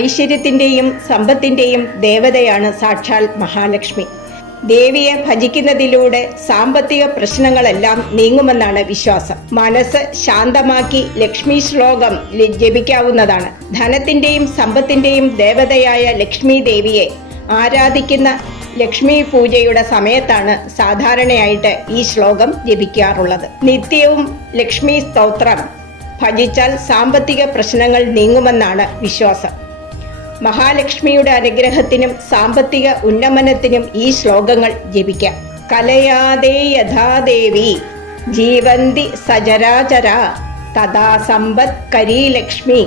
ഐശ്വര്യത്തിന്റെയും സമ്പത്തിന്റെയും ദേവതയാണ് സാക്ഷാൽ മഹാലക്ഷ്മി. ദേവിയെ ഭജിക്കുന്നതിലൂടെ സാമ്പത്തിക പ്രശ്നങ്ങളെല്ലാം നീങ്ങുമെന്നാണ് വിശ്വാസം. മനസ്സ് ശാന്തമാക്കി ലക്ഷ്മി ശ്ലോകം ജപിക്കാവുന്നതാണ്. ധനത്തിന്റെയും സമ്പത്തിന്റെയും ദേവതയായ ലക്ഷ്മി ദേവിയെ ആരാധിക്കുന്ന ലക്ഷ്മി പൂജയുടെ സമയത്താണ് സാധാരണയായിട്ട് ഈ ശ്ലോകം ജപിക്കാറുള്ളത്. നിത്യവും ലക്ഷ്മി സ്തോത്രം. ഭജിച്ചാൽ സാമ്പത്തിക പ്രശ്നങ്ങൾ നീങ്ങുമെന്നാണ് വിശ്വാസം. മഹാലക്ഷ്മിയുടെ അനുഗ്രഹത്തിനും സാമ്പത്തിക ഉന്നമനത്തിനും ഈ ശ്ലോകങ്ങൾ ജപിക്കാം. കലയാതെ യഥാദേവി ജീവന്തി സചരാചര തഥാ സമ്പത് കരീലക്ഷ്മി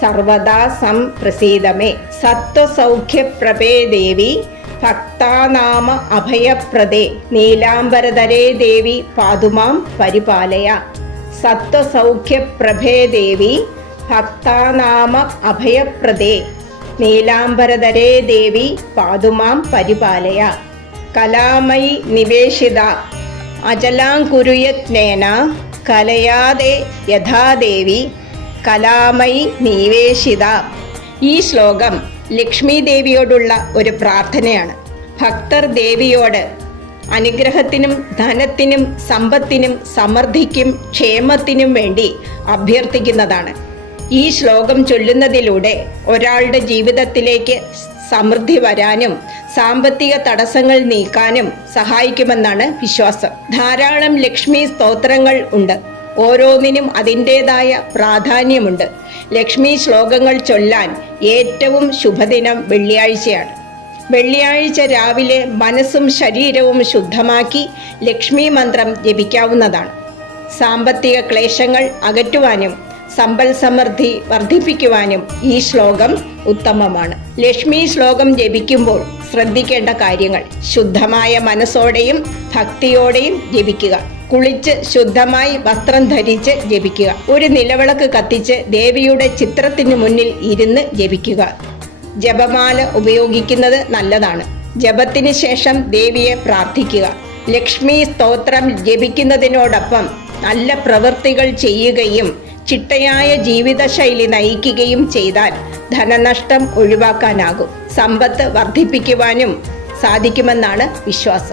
സർവദാ സംപ്രസീതമേ സത്വസൗഖ്യപ്രഭേ ദേവി ഭക്താനാമ അഭയപ്രദേ. നീലാംബരധരേ ദേവി പാതുമാം പരിപാലയ. സത്വസൗഖ്യപ്രഭേ ദേവി ഭക്താനാമ അഭയപ്രദേ. നീലാംബരധരേ ദേവി പാതുമാം പരിപാലയ. കലാമയി നിവേശിത. അജലാങ്കുരുയത്നേന കലയാതെ യഥാദേവി. കലാമയി നിവേശിത. ഈ ശ്ലോകം ലക്ഷ്മി ദേവിയോടുള്ള ഒരു പ്രാർത്ഥനയാണ്. ഭക്തർ ദേവിയോട് അനുഗ്രഹത്തിനും ധനത്തിനും സമ്പത്തിനും സമൃദ്ധിക്കും ക്ഷേമത്തിനും വേണ്ടി അഭ്യർത്ഥിക്കുന്നതാണ്. ഈ ശ്ലോകം ചൊല്ലുന്നതിലൂടെ ഒരാളുടെ ജീവിതത്തിലേക്ക് സമൃദ്ധി വരാനും സാമ്പത്തിക തടസ്സങ്ങൾ നീക്കാനും സഹായിക്കുമെന്നാണ് വിശ്വാസം. ധാരാളം ലക്ഷ്മി സ്തോത്രങ്ങൾ ഉണ്ട്. ഓരോന്നിനും അതിന്റെതായ പ്രാധാന്യമുണ്ട്. ലക്ഷ്മി ശ്ലോകങ്ങൾ ചൊല്ലാൻ ഏറ്റവും ശുഭദിനം വെള്ളിയാഴ്ചയാണ്. വെള്ളിയാഴ്ച രാവിലെ മനസ്സും ശരീരവും ശുദ്ധമാക്കി ലക്ഷ്മി മന്ത്രം ജപിക്കാവുന്നതാണ്. സാമ്പത്തിക ക്ലേശങ്ങൾ അകറ്റുവാനും സമ്പൽ സമൃദ്ധി വർദ്ധിപ്പിക്കുവാനും ഈ ശ്ലോകം ഉത്തമമാണ്. ലക്ഷ്മി ശ്ലോകം ജപിക്കുമ്പോൾ ശ്രദ്ധിക്കേണ്ട കാര്യങ്ങൾ. ശുദ്ധമായ മനസ്സോടെയും ഭക്തിയോടെയും ജപിക്കുക. കുളിച്ച് ശുദ്ധമായി വസ്ത്രം ധരിച്ച് ജപിക്കുക. ഒരു നിലവിളക്ക് കത്തിച്ച് ദേവിയുടെ ചിത്രത്തിന് മുന്നിൽ ഇരുന്ന് ജപിക്കുക. ജപമാല ഉപയോഗിക്കുന്നത് നല്ലതാണ്. ജപത്തിന് ശേഷം ദേവിയെ പ്രാർത്ഥിക്കുക. ലക്ഷ്മി സ്തോത്രം ജപിക്കുന്നതിനോടൊപ്പം നല്ല പ്രവൃത്തികൾ ചെയ്യുകയും ചിട്ടയായ ജീവിതശൈലി നയിക്കുകയും ചെയ്താൽ ധനനഷ്ടം ഒഴിവാക്കാനാകും. സമ്പത്ത് വർദ്ധിപ്പിക്കുവാനും സാധിക്കുമെന്നാണ് വിശ്വാസം.